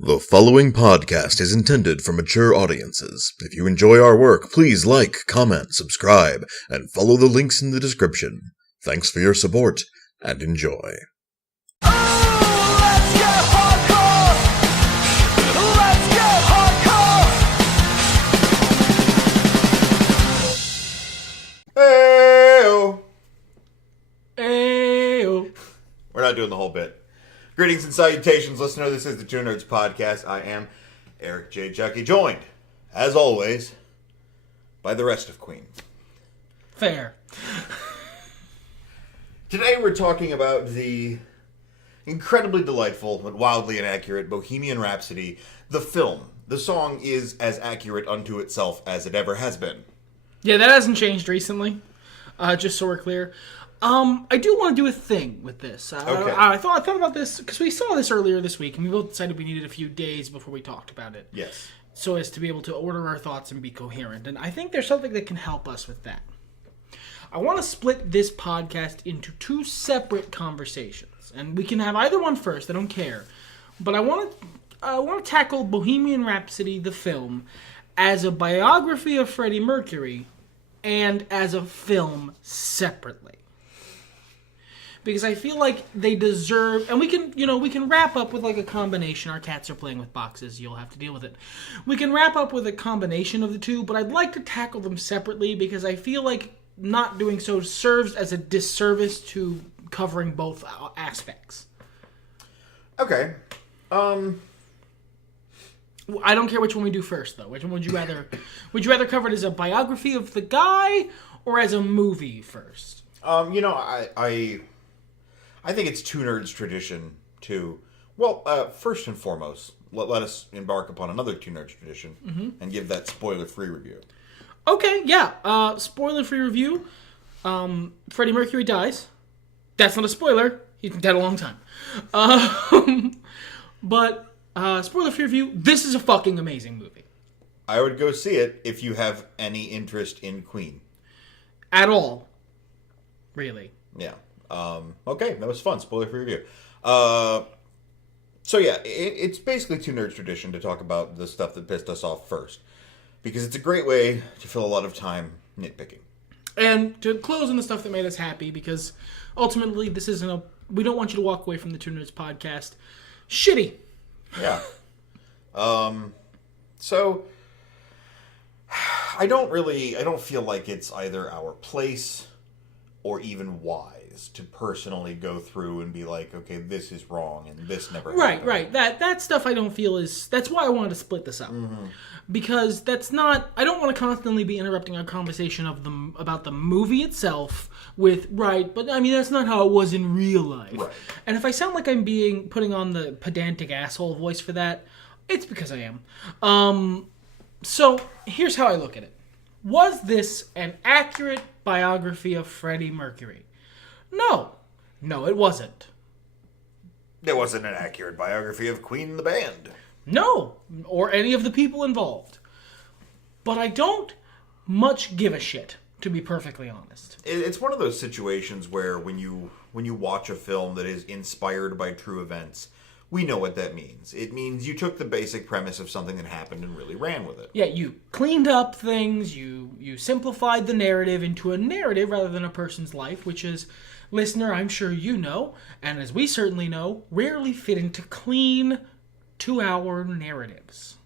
The following podcast is intended for mature audiences. If you enjoy our work, please like, comment, subscribe, and follow the links in the description. Thanks for your support, and enjoy. Hey-o. Ayo. We're not doing the whole bit. Greetings and salutations, listener. This is the Two Nerds Podcast. I am Eric J. Chucci, joined, as always, by the rest of Queen. Fair. Today we're talking about the incredibly delightful but wildly inaccurate Bohemian Rhapsody, the film. The song is as accurate unto itself as it ever has been. Yeah, that hasn't changed recently. Just so we're clear. I do want to do a thing with this. Okay. I thought about this because we saw this earlier this week, and we both decided we needed a few days before we talked about it. Yes. So as to be able to order our thoughts and be coherent. And I think there's something that can help us with that. I want to split this podcast into two separate conversations, and we can have either one first. I don't care, but I want to tackle Bohemian Rhapsody, the film, as a biography of Freddie Mercury, and as a film separately. Because I feel like they deserve, and we can wrap up with like a combination. Our cats are playing with boxes, you'll have to deal with it. We can wrap up with a combination of the two, but I'd like to tackle them separately because I feel like not doing so serves as a disservice to covering both aspects. Okay. I don't care which one we do first, though. Which one would you rather? Would you rather cover it as a biography of the guy or as a movie first? I think it's Two Nerds tradition to, first and foremost, let us embark upon another Two Nerds tradition and give that spoiler-free review. Okay, yeah. Spoiler-free review. Freddie Mercury dies. That's not a spoiler. He's been dead a long time. But spoiler-free review. This is a fucking amazing movie. I would go see it if you have any interest in Queen. At all. Really. Yeah. Okay, that was fun. Spoiler-free review. It's basically Two Nerds tradition to talk about the stuff that pissed us off first. Because it's a great way to fill a lot of time nitpicking. And to close on the stuff that made us happy, because ultimately this isn't we don't want you to walk away from the Two Nerds podcast shitty. Yeah. So I don't feel like it's either our place or even wise to personally go through and be like, okay, this is wrong and this never happened. Right. That stuff I don't feel that's why I wanted to split this up. Mm-hmm. Because that's not, I don't want to constantly be interrupting our conversation about the movie itself with, but I mean, that's not how it was in real life. Right. And if I sound like I'm putting on the pedantic asshole voice for that, it's because I am. So here's how I look at it. Was this an accurate biography of Freddie Mercury? No, it wasn't. It wasn't an accurate biography of Queen the band. No, or any of the people involved. But I don't much give a shit, to be perfectly honest. It's one of those situations where when you watch a film that is inspired by true events, we know what that means. It means you took the basic premise of something that happened and really ran with it. Yeah, you cleaned up things, you simplified the narrative into a narrative rather than a person's life, which is, listener, I'm sure you know, and as we certainly know, rarely fit into clean 2-hour narratives.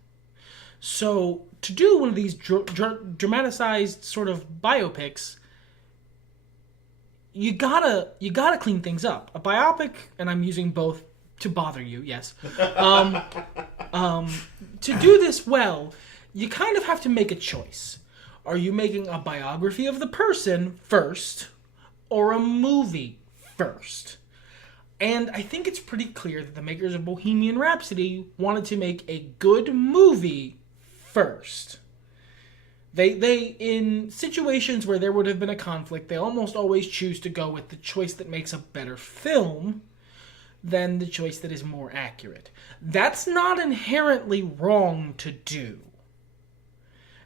So, to do one of these dramatized sort of biopics, you gotta clean things up. A biopic, and I'm using both to bother you, yes. To do this well, you kind of have to make a choice. Are you making a biography of the person first, or a movie first? And I think it's pretty clear that the makers of Bohemian Rhapsody wanted to make a good movie first. They in situations where there would have been a conflict, they almost always choose to go with the choice that makes a better film than the choice that is more accurate. That's not inherently wrong to do.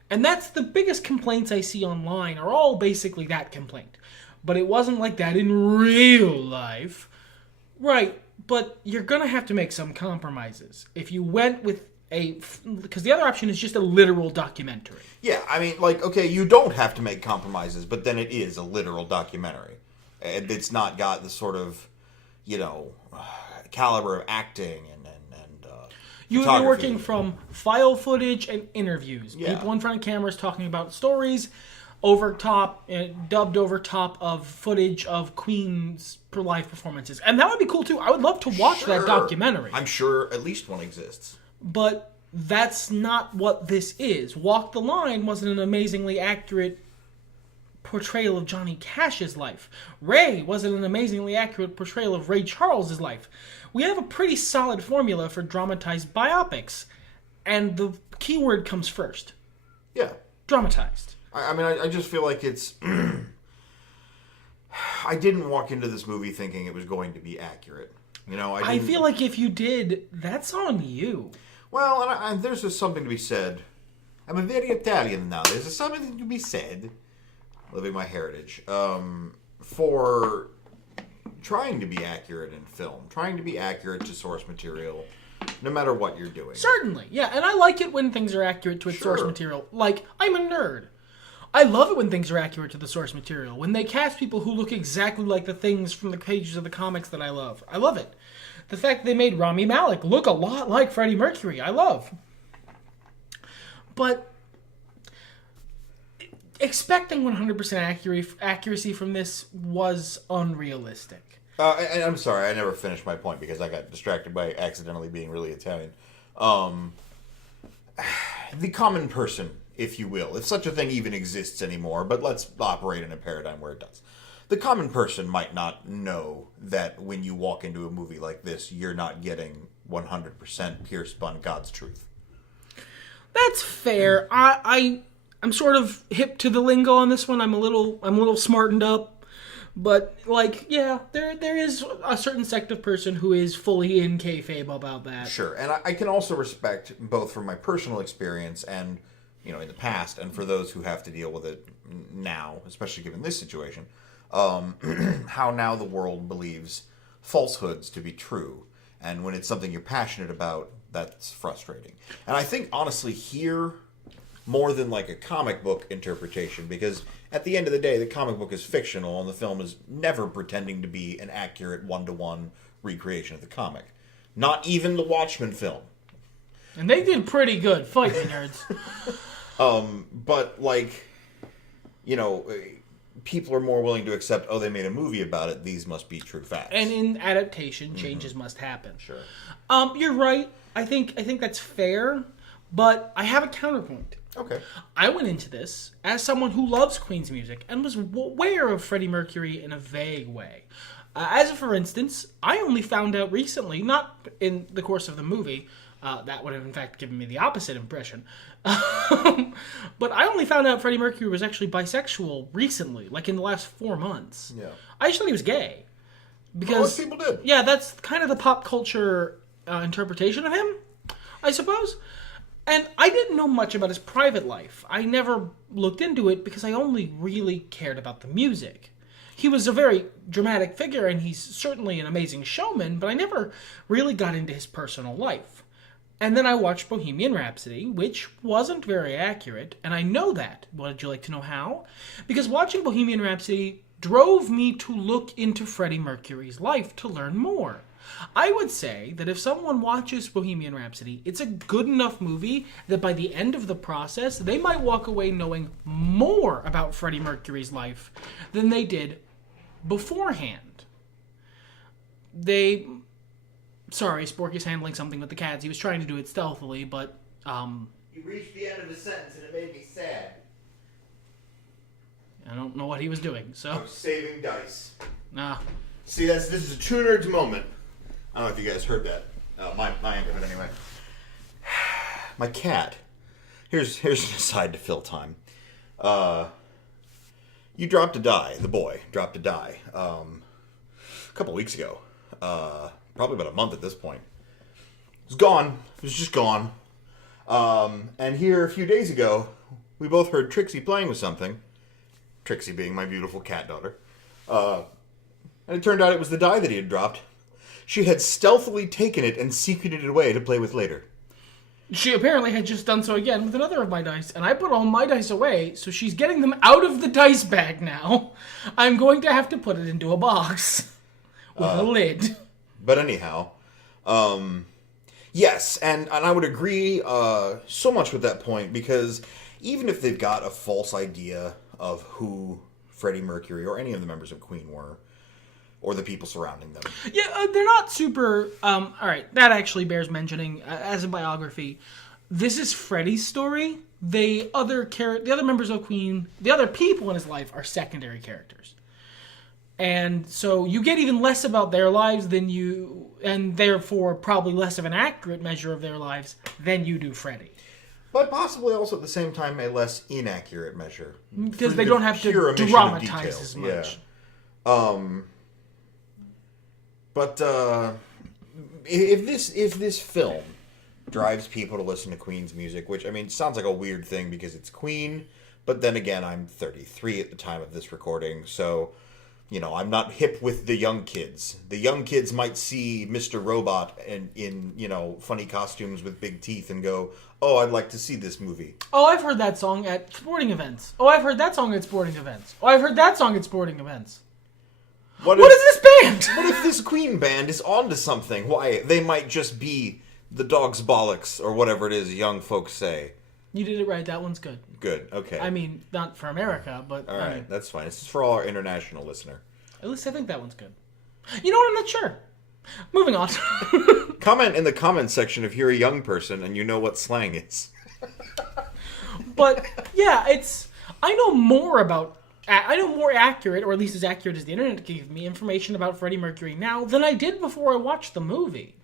And that's the biggest complaints I see online are all basically that complaint. But it wasn't like that in real life. Right, but you're going to have to make some compromises. If you went with because the other option is just a literal documentary. Yeah, I mean, like, okay, you don't have to make compromises, but then it is a literal documentary. And it's not got the sort of, caliber of acting and You're photography. working from file footage and interviews. Yeah. People in front of cameras talking about stories, dubbed over top of footage of Queen's live performances. And that would be cool, too. I would love to watch that documentary. I'm sure at least one exists. But that's not what this is. Walk the Line wasn't an amazingly accurate portrayal of Johnny Cash's life. Ray wasn't an amazingly accurate portrayal of Ray Charles's life. We have a pretty solid formula for dramatized biopics, and the keyword comes first. Yeah. Dramatized. I just feel like it's... I didn't walk into this movie thinking it was going to be accurate. I feel like if you did, that's on you. Well, and there's just something to be said. I'm a very Italian now. There's something to be said, living my heritage, for trying to be accurate in film, trying to be accurate to source material, no matter what you're doing. Certainly, yeah, and I like it when things are accurate to its source material. Like, I'm a nerd. I love it when things are accurate to the source material. When they cast people who look exactly like the things from the pages of the comics that I love. I love it. The fact that they made Rami Malek look a lot like Freddie Mercury, I love. But expecting 100% accuracy from this was unrealistic. And I'm sorry, I never finished my point because I got distracted by accidentally being really Italian. The common person, if you will, if such a thing even exists anymore, but let's operate in a paradigm where it does. The common person might not know that when you walk into a movie like this, you're not getting 100% pure spun God's truth. That's fair. I'm sort of hip to the lingo on this one. I'm a little smartened up, but there is a certain sect of person who is fully in kayfabe about that. Sure, and I can also respect both from my personal experience and in the past, and for those who have to deal with it now, especially given this situation. How now the world believes falsehoods to be true, and when it's something you're passionate about, that's frustrating. And I think honestly here, more than like a comic book interpretation, because at the end of the day, the comic book is fictional, and the film is never pretending to be an accurate one-to-one recreation of the comic. Not even the Watchmen film. And they did pretty good, fight me nerds. But people are more willing to accept, they made a movie about it, these must be true facts. And in adaptation, changes must happen. Sure. You're right. I think that's fair, but I have a counterpoint. Okay. I went into this as someone who loves Queen's music and was aware of Freddie Mercury in a vague way. As for instance, I only found out recently, not in the course of the movie, that would have in fact given me the opposite impression, but I only found out Freddie Mercury was actually bisexual recently, like in the last 4 months. Yeah. I just thought he was gay. Because Most people did. Yeah, that's kind of the pop culture interpretation of him, I suppose. And I didn't know much about his private life. I never looked into it because I only really cared about the music. He was a very dramatic figure, and he's certainly an amazing showman, but I never really got into his personal life. And then I watched Bohemian Rhapsody, which wasn't very accurate, and I know that. Would you like to know how? Because watching Bohemian Rhapsody drove me to look into Freddie Mercury's life to learn more. I would say that if someone watches Bohemian Rhapsody, it's a good enough movie that by the end of the process, they might walk away knowing more about Freddie Mercury's life than they did beforehand. Sorry, Sporky's handling something with the cats. He was trying to do it stealthily, but, You reached the end of the sentence and it made me sad. I don't know what he was doing, so... I was saving dice. Nah. See, this is a True Nerds moment. I don't know if you guys heard that. My neighborhood, anyway. My cat. Here's an aside to fill time. You dropped a die. The boy dropped a die. A couple weeks ago. Probably about a month at this point. It was gone. It was just gone. And here a few days ago, we both heard Trixie playing with something. Trixie being my beautiful cat daughter. And it turned out it was the die that he had dropped. she had stealthily taken it and secreted it away to play with later. She apparently had just done so again with another of my dice, and I put all my dice away, so she's getting them out of the dice bag now. I'm going to have to put it into a box with a lid. But anyhow, yes, and I would agree so much with that point, because even if they've got a false idea of who Freddie Mercury or any of the members of Queen were, or the people surrounding them. Yeah, they're not super... all right, that actually bears mentioning as a biography. This is Freddie's story. The other members of Queen, the other people in his life are secondary characters. And so you get even less about their lives than you... And therefore probably less of an accurate measure of their lives than you do Freddie. But possibly also at the same time a less inaccurate measure. Because they don't have to dramatize as much. Yeah. But if this film drives people to listen to Queen's music, which, I mean, sounds like a weird thing because it's Queen, but then again, I'm 33 at the time of this recording, so, you know, I'm not hip with the young kids. The young kids might see Mr. Robot in you know, funny costumes with big teeth and go, oh, I'd like to see this movie. Oh, I've heard that song at sporting events. Oh, I've heard that song at sporting events. Oh, I've heard that song at sporting events. What is this band? What if this Queen band is onto something? Why, they might just be the dog's bollocks, or whatever it is young folks say. You did it right. That one's good. Good, okay. I mean, not for America, but... All right, that's fine. This is for all our international listener. At least I think that one's good. You know what? I'm not sure. Moving on. Comment in the comments section if you're a young person and you know what slang is. But, yeah, it's... I know more accurate, or at least as accurate as the internet gave me, information about Freddie Mercury now than I did before I watched the movie.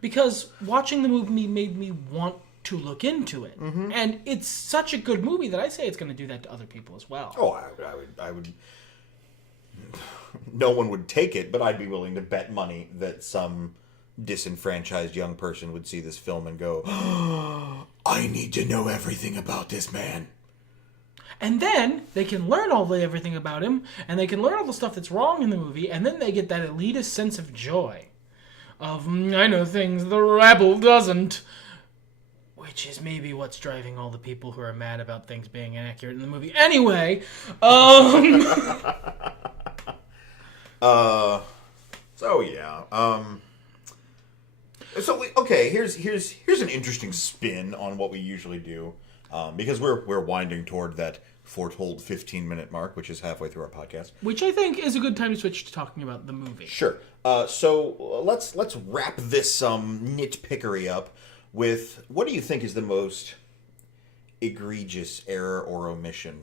Because watching the movie made me want to look into it. Mm-hmm. And it's such a good movie that I say it's going to do that to other people as well. Oh, I would... No one would take it, but I'd be willing to bet money that some disenfranchised young person would see this film and go, oh, I need to know everything about this man. And then they can learn everything about him, and they can learn all the stuff that's wrong in the movie, and then they get that elitist sense of joy. Of, I know things the rabble doesn't. Which is maybe what's driving all the people who are mad about things being inaccurate in the movie. Anyway, So yeah. Here's an interesting spin on what we usually do, because we're winding toward that foretold 15-minute mark, which is halfway through our podcast. Which I think is a good time to switch to talking about the movie. Sure. So let's wrap this nitpickery up with, what do you think is the most egregious error or omission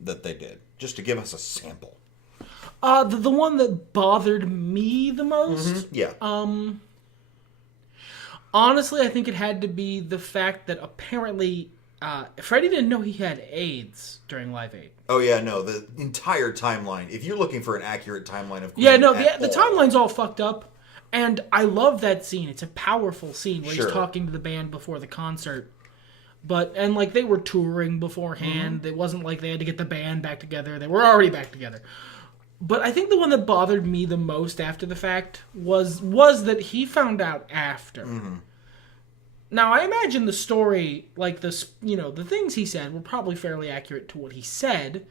that they did? Just to give us a sample. The one that bothered me the most? Mm-hmm. Yeah. Honestly, I think it had to be the fact that apparently Freddie didn't know he had AIDS during Live Aid. Oh, yeah, no, the entire timeline. If you're looking for an accurate timeline of Queen, the timeline's all fucked up, and I love that scene. It's a powerful scene where he's talking to the band before the concert. And they were touring beforehand. Mm-hmm. It wasn't like they had to get the band back together. They were already back together. But I think the one that bothered me the most after the fact was that he found out after. Mm-hmm. Now, I imagine the story, the things he said were probably fairly accurate to what he said,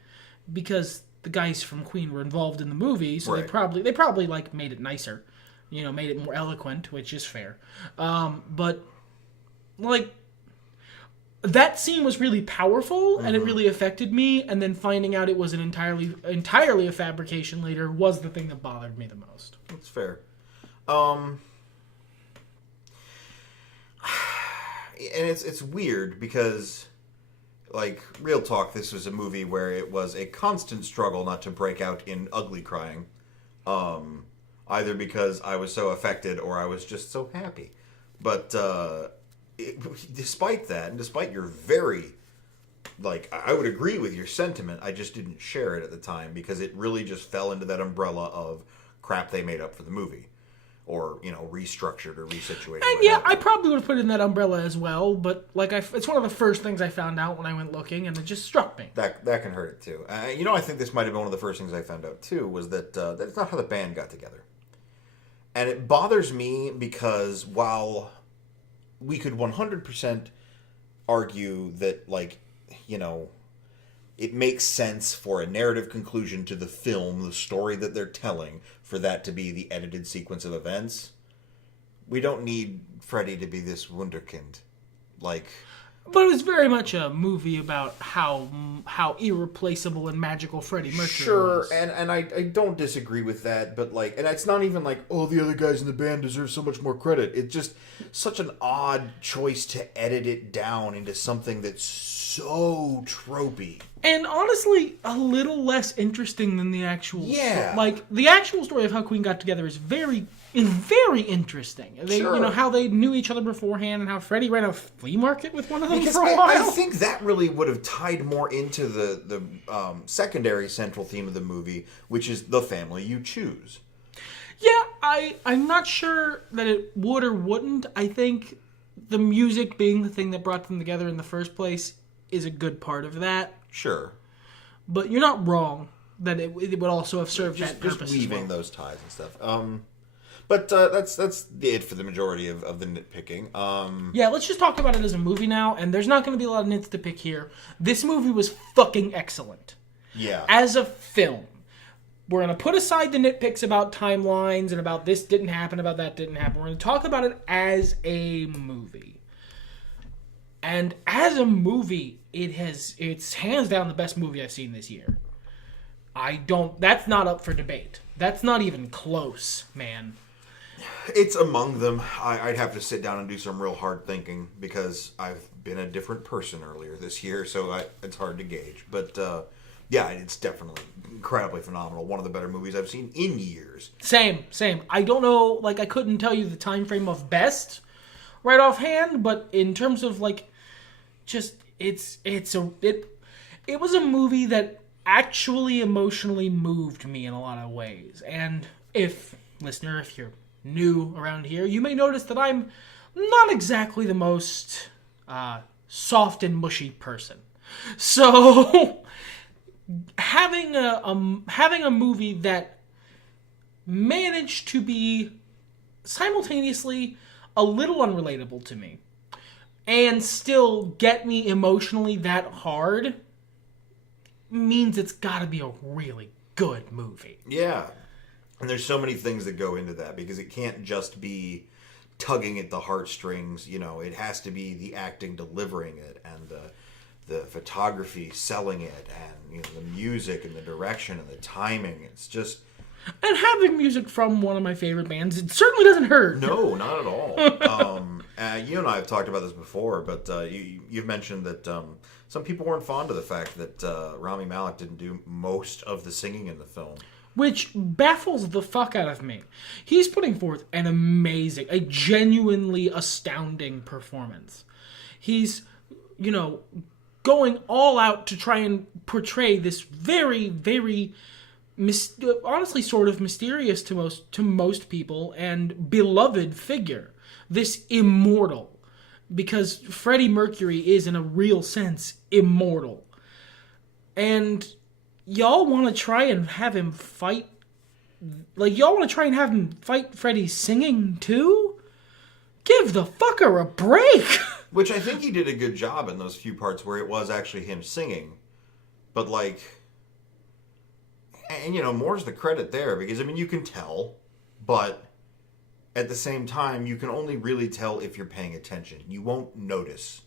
because the guys from Queen were involved in the movie, so right. they probably made it nicer, made it more eloquent, which is fair. That scene was really powerful, and it really affected me, and then finding out it was an entirely a fabrication later was the thing that bothered me the most. That's fair. And it's weird because, real talk, this was a movie where it was a constant struggle not to break out in ugly crying. Either because I was so affected or I was just so happy. But despite that, and despite your very, I would agree with your sentiment, I just didn't share it at the time because it really just fell into that umbrella of crap they made up for the movie. Or, restructured or resituated. And yeah, I probably would have put it in that umbrella as well, but it's one of the first things I found out when I went looking, and it just struck me. That can hurt it too. I think this might have been one of the first things I found out too, was that that's not how the band got together. And it bothers me because while we could 100% argue that, like, you know, it makes sense for a narrative conclusion to the film, the story that they're telling, for that to be the edited sequence of events, we don't need Freddy to be this wunderkind. Like... But it was very much a movie about how irreplaceable and magical Freddie Mercury was. Sure, and I don't disagree with that, but like, and it's not even like, oh, the other guys in the band deserve so much more credit. It's just such an odd choice to edit it down into something that's so tropey. And honestly, a little less interesting than the actual Yeah. Like, the actual story of how Queen got together is very interesting. They, Sure. You know, how they knew each other beforehand and how Freddie ran a flea market with one of them Because for a while. I think that really would have tied more into the secondary central theme of the movie, which is the family you choose. Yeah, I'm not sure that it would or wouldn't. I think the music being the thing that brought them together in the first place is a good part of that. Sure. But you're not wrong that it would also have served that purpose Just weaving as well. those ties and stuff. But that's it for the majority of the nitpicking. Yeah, let's just talk about it as a movie now, and there's not going to be a lot of nits to pick here. This movie was fucking excellent. Yeah. As a film. We're going to put aside the nitpicks about timelines and about this didn't happen, about that didn't happen. We're going to talk about it as a movie. And as a movie, it's hands down the best movie I've seen this year. That's not up for debate. That's not even close, man. It's among them. I'd have to sit down and do some real hard thinking because I've been a different person earlier this year, so it's hard to gauge. But yeah, it's definitely incredibly phenomenal. One of the better movies I've seen in years. Same. I don't know, like, I couldn't tell you the time frame of best right offhand, but in terms of, like, just it was a movie that actually emotionally moved me in a lot of ways. And if you're new around here, you may notice that I'm not exactly the most soft and mushy person. So having a movie that managed to be simultaneously a little unrelatable to me and still get me emotionally that hard means it's got to be a really good movie. Yeah. And there's so many things that go into that because it can't just be tugging at the heartstrings. You know, it has to be the acting delivering it and the photography selling it and, you know, the music and the direction and the timing. It's just... And having music from one of my favorite bands, it certainly doesn't hurt. No, not at all. You and I have talked about this before, but you've mentioned that some people weren't fond of the fact that Rami Malek didn't do most of the singing in the film. Which baffles the fuck out of me. He's putting forth a genuinely astounding performance. He's, you know, going all out to try and portray this very, very... honestly sort of mysterious to most people and beloved figure, this immortal, because Freddie Mercury is in a real sense immortal, and y'all want to try and have him fight, like, y'all want to try and have him fight Freddie singing too? Give the fucker a break. Which I think he did a good job in those few parts where it was actually him singing, but like... And, you know, more's the credit there, because, I mean, you can tell, but at the same time, you can only really tell if you're paying attention. You won't notice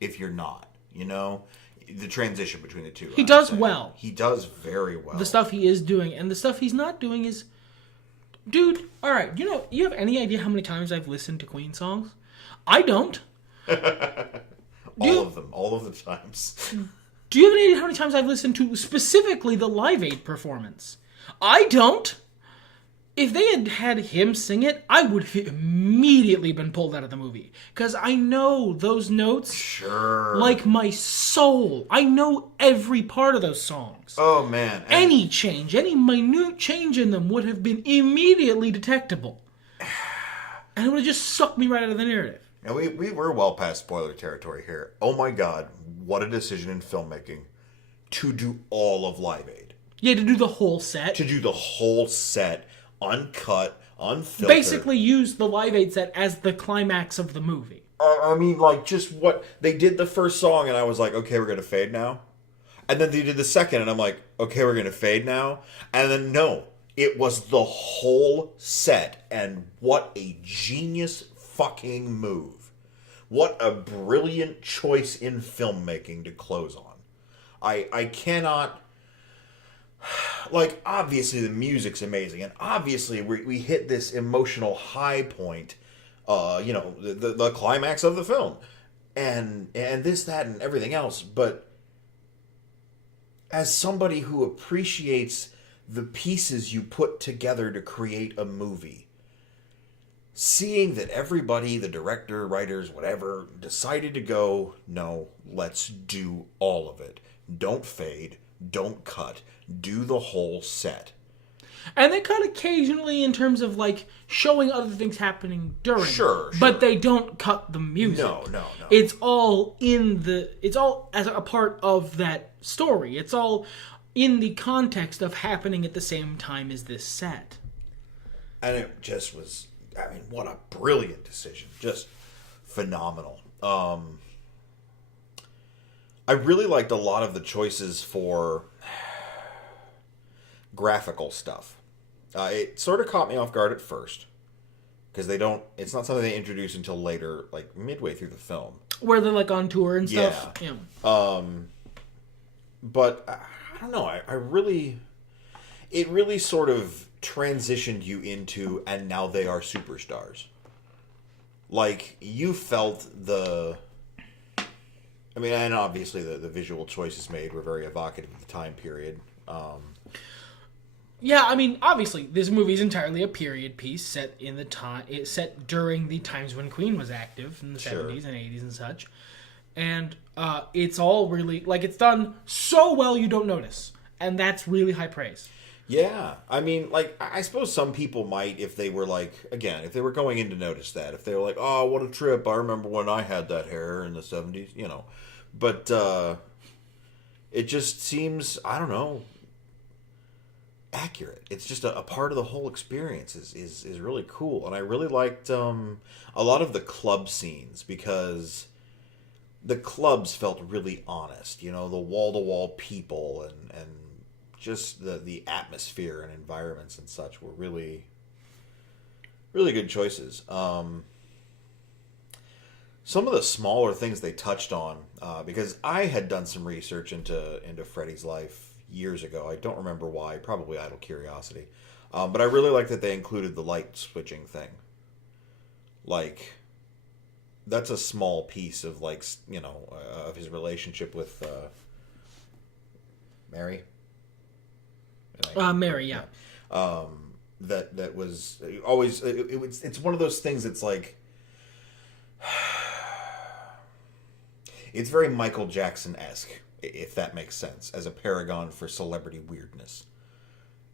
if you're not, you know? The transition between the two. He does well. He does very well. The stuff he is doing, and the stuff he's not doing is... Dude, alright, you know, you have any idea how many times I've listened to Queen songs? I don't. All of the times. Do you have any idea how many times I've listened to specifically the Live Aid performance? I don't. If they had had him sing it, I would have immediately been pulled out of the movie. Because I know those notes like my soul. I know every part of those songs. Oh, man. Any minute change in them would have been immediately detectable. And it would have just sucked me right out of the narrative. And we're well past spoiler territory here. Oh my God, what a decision in filmmaking to do all of Live Aid. Yeah, to do the whole set. To do the whole set, uncut, unfiltered. Basically used the Live Aid set as the climax of the movie. I mean, like, just what... They did the first song, and I was like, okay, we're going to fade now. And then they did the second, and I'm like, okay, we're going to fade now. And then, no. It was the whole set, and what a genius fucking move. What a brilliant choice in filmmaking to close on. I cannot... Like, obviously the music's amazing, and obviously we hit this emotional high point, the climax of the film, and this, that, and everything else, but as somebody who appreciates the pieces you put together to create a movie, seeing that everybody, the director, writers, whatever, decided to go, no, let's do all of it. Don't fade, don't cut, do the whole set. And they cut occasionally in terms of, like, showing other things happening during. Sure. But they don't cut the music. No. It's all it's all as a part of that story. It's all in the context of happening at the same time as this set. And it just was, I mean, what a brilliant decision. Just phenomenal. I really liked a lot of the choices for graphical stuff. It sort of caught me off guard at first, because it's not something they introduce until later, like midway through the film. Where they're, like, on tour and stuff. Yeah. But I don't know, it really sort of transitioned you into, and now they are superstars. Like, you felt I mean, and obviously the visual choices made were very evocative of the time period. Yeah, I mean, obviously, this movie is entirely a period piece set in the time. It's set during the times when Queen was active in the 70s and 80s and such, and it's all really, like, it's done so well you don't notice, and that's really high praise. Yeah, I mean, like, I suppose some people might, if they were like, again, if they were going in to notice that, if they were like, oh, what a trip, I remember when I had that hair in the 70s, but it just seems, I don't know, accurate. It's just a part of the whole experience is really cool. And I really liked a lot of the club scenes, because the clubs felt really honest, the wall-to-wall people and just the atmosphere and environments and such were really, really good choices. Some of the smaller things they touched on, because I had done some research into Freddie's life years ago. I don't remember why, probably idle curiosity. But I really like that they included the light switching thing. Like, that's a small piece of, like, of his relationship with Mary. Mary, yeah. That was always, it's one of those things that's like, it's very Michael Jackson-esque, if that makes sense, as a paragon for celebrity weirdness.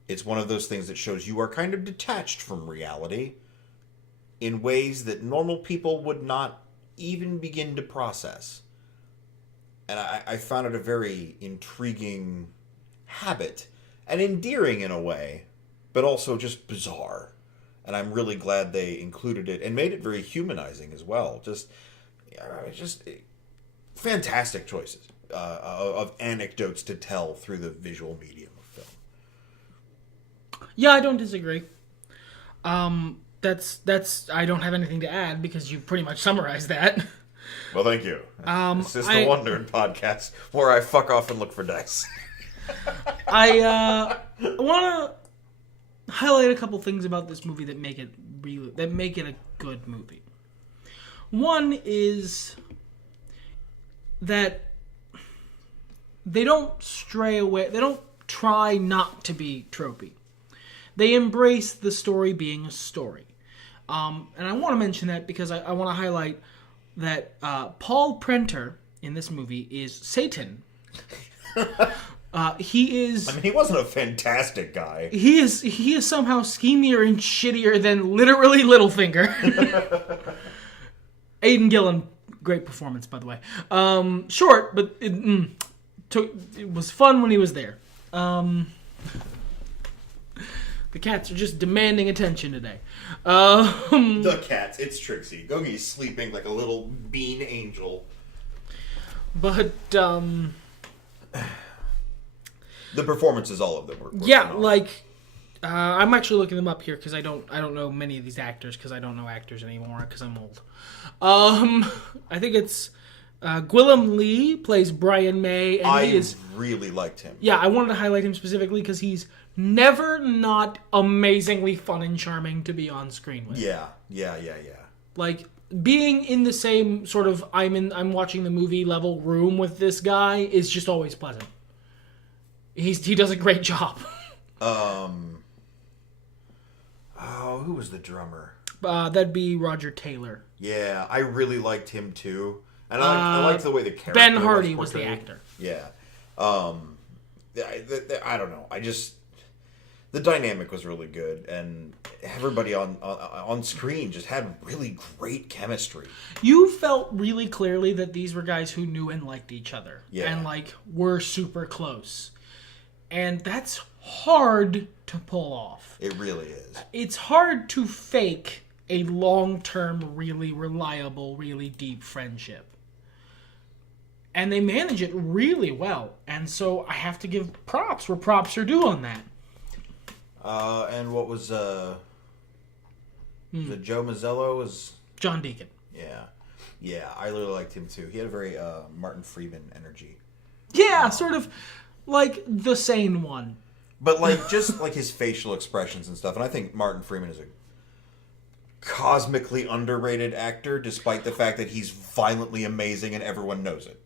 It's one of those things that shows you are kind of detached from reality in ways that normal people would not even begin to process. And I found it a very intriguing habit, and endearing in a way, but also just bizarre. And I'm really glad they included it and made it very humanizing as well. Just fantastic choices of anecdotes to tell through the visual medium of film. Yeah, I don't disagree. That's I don't have anything to add, because you pretty much summarized that. Well, thank you. This is the Wondering podcast where I fuck off and look for dice. I want to highlight a couple things about this movie that make it a good movie. One is that they don't stray away. They don't try not to be tropey. They embrace the story being a story. And I want to mention that because I want to highlight that Paul Prenter in this movie is Satan. He is... I mean, he wasn't a fantastic guy. He is somehow schemier and shittier than literally Littlefinger. Aidan Gillen, great performance, by the way. Short, but it was fun when he was there. The cats are just demanding attention today. The cats. It's Trixie. Gogi's sleeping like a little bean angel. But, The performances, all of them were yeah, phenomenal. like, I'm actually looking them up here because I don't know many of these actors because I don't know actors anymore because I'm old. I think it's Gwillem Lee plays Brian May, and he is really liked him. Yeah, I wanted to highlight him specifically because he's never not amazingly fun and charming to be on screen with. Yeah. Like being in the same sort of I'm watching the movie level room with this guy is just always pleasant. He does a great job. Who was the drummer? That'd be Roger Taylor. Yeah, I really liked him too, and I liked the way the character. Ben Hardy was the portrayed. actor. Yeah, I don't know. The dynamic was really good, and everybody on screen just had really great chemistry. You felt really clearly that these were guys who knew and liked each other, and like were super close, and that's hard to pull off. It really is. It's hard to fake a long-term, really reliable, really deep friendship. And they manage it really well. And so I have to give props where props are due on that. And what was was it Joe Mazzello? Was John Deacon. Yeah, I really liked him too. He had a very Martin Freeman energy. Yeah, sort of like the sane one. But like just like his facial expressions and stuff. And I think Martin Freeman is a cosmically underrated actor, despite the fact that he's violently amazing and everyone knows it.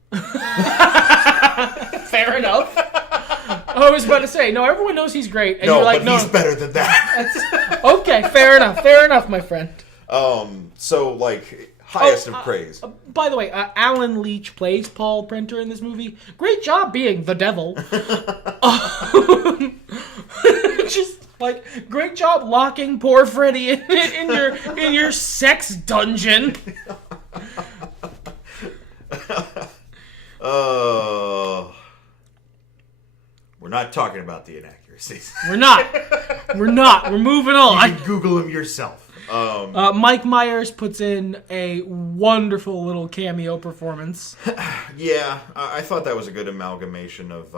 Fair enough. I was about to say, no, everyone knows he's great. And No, you're like, but no, he's better than that. okay, fair enough, my friend. So like highest of praise. By the way, Alan Leach plays Paul Printer in this movie. Great job being the devil. Just like great job locking poor Freddy in your sex dungeon. We're not talking about the inaccuracies. We're not. We're moving on. You can Google them yourself. Mike Myers puts in a wonderful little cameo performance. Yeah, I thought that was a good amalgamation of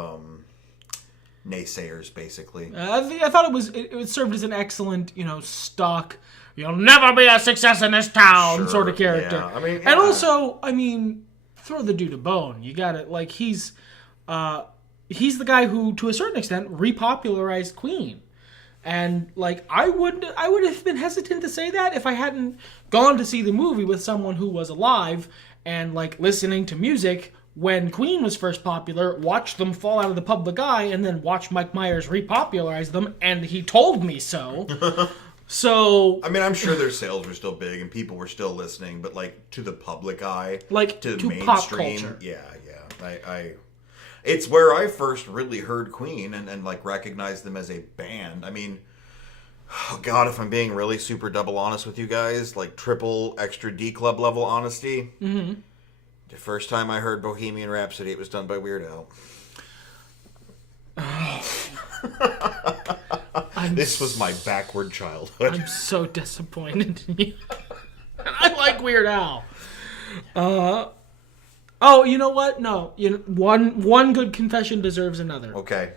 naysayers, basically. I thought it served as an excellent, stock. You'll never be a success in this town sort of character. Yeah. I mean, and also, throw the dude a bone. You got it. Like he's the guy who, to a certain extent, repopularized Queen. And like I would have been hesitant to say that if I hadn't gone to see the movie with someone who was alive and like listening to music when Queen was first popular, watched them fall out of the public eye, and then watched Mike Myers repopularize them, and he told me so. So I'm sure their sales were still big and people were still listening, but like to the public eye, like to mainstream, pop culture. Yeah. It's where I first really heard Queen and like recognized them as a band. Oh God, if I'm being really super double honest with you guys, like triple extra D Club level honesty. Mm-hmm. The first time I heard Bohemian Rhapsody, it was done by Weird Al. This was my backward childhood. I'm so disappointed in you. I like Weird Al. Oh, you know what? No, one good confession deserves another. Okay.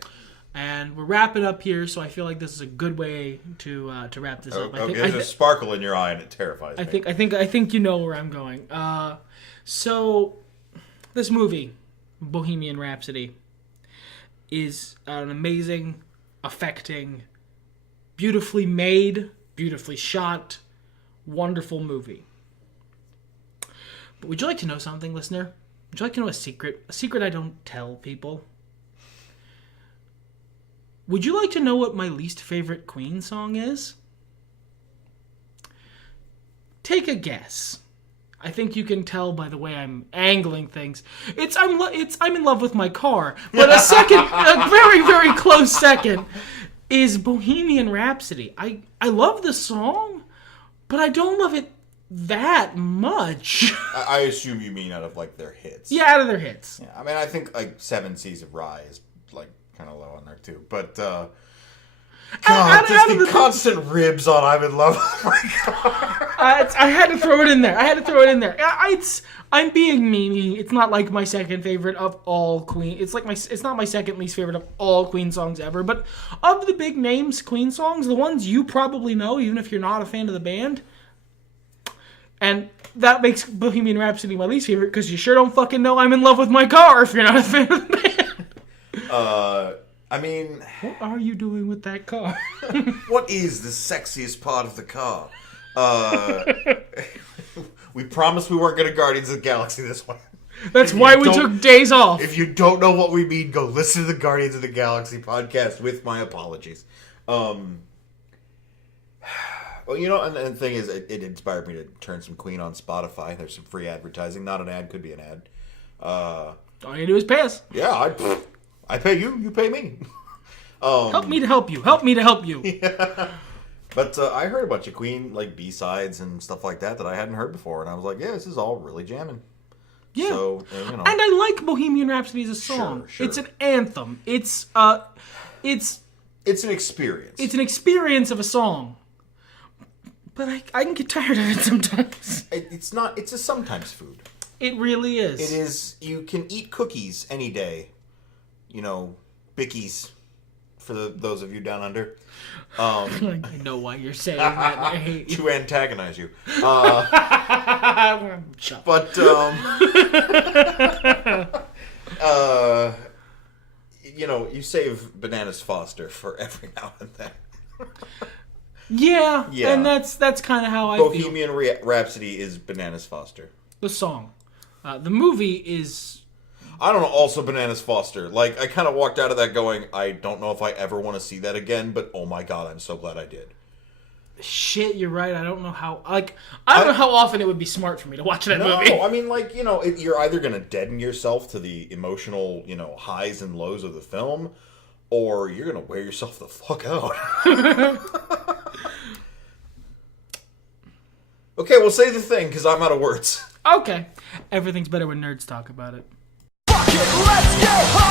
And we're wrapping up here, so I feel like this is a good way to wrap this up. Okay, there's a sparkle in your eye, and it terrifies me. I think you know where I'm going. So this movie, Bohemian Rhapsody, is an amazing, affecting, beautifully made, beautifully shot, wonderful movie. But would you like to know something, listener? Would you like to know a secret? A secret I don't tell people? Would you like to know what my least favorite Queen song is? Take a guess. I think you can tell by the way I'm angling things. I'm in love with my car. But a very, very close second is Bohemian Rhapsody. I love the song, but I don't love it that much. I assume you mean out of like their hits. Yeah, out of their hits. Yeah, I think like 7 Seas of Rye is like kind of low on there too. But God, just the constant ribs on "I'm in Love with My Car." I had to throw it in there. I'm being memey. It's not like my second favorite of all Queen. It's not my second least favorite of all Queen songs ever. But of the big names Queen songs, the ones you probably know, even if you're not a fan of the band, and that makes Bohemian Rhapsody my least favorite because you sure don't fucking know "I'm in Love with My Car" if you're not a fan of the band. I mean... What are you doing with that car? What is the sexiest part of the car? We promised we weren't going to Guardians of the Galaxy this one. That's why we took days off. If you don't know what we mean, go listen to the Guardians of the Galaxy podcast with my apologies. Well, you know, and the thing is, it inspired me to turn some Queen on Spotify. There's some free advertising. Not an ad, could be an ad. All you do is pay us. Yeah, I pay you, you pay me. Help me to help you. Help me to help you. Yeah. But I heard a bunch of Queen like B-sides and stuff like that I hadn't heard before, and I was like, yeah, this is all really jamming. Yeah. So, you know. And I like Bohemian Rhapsody as a song. Sure. It's an anthem. It's an experience. It's an experience of a song. But I can get tired of it sometimes. It's a sometimes food. It really is. It is. You can eat cookies any day. You know, Bickies, for those of you down under. I know why you're saying that. I hate you. To antagonize you. Shut But, you know, you save Bananas Foster for every now and then. Yeah, and that's kind of how I feel. Bohemian Rhapsody is Bananas Foster. The song. The movie is... I don't know, also Bananas Foster. Like, I kind of walked out of that going, I don't know if I ever want to see that again, but oh my god, I'm so glad I did. Shit, you're right. I don't know how... Like, I don't know how often it would be smart for me to watch that movie. No, I mean, like, you know, you're either going to deaden yourself to the emotional, you know, highs and lows of the film, or you're going to wear yourself the fuck out. Okay, well, say the thing, because I'm out of words. Okay. Everything's better when nerds talk about it. Fuck it, let's go!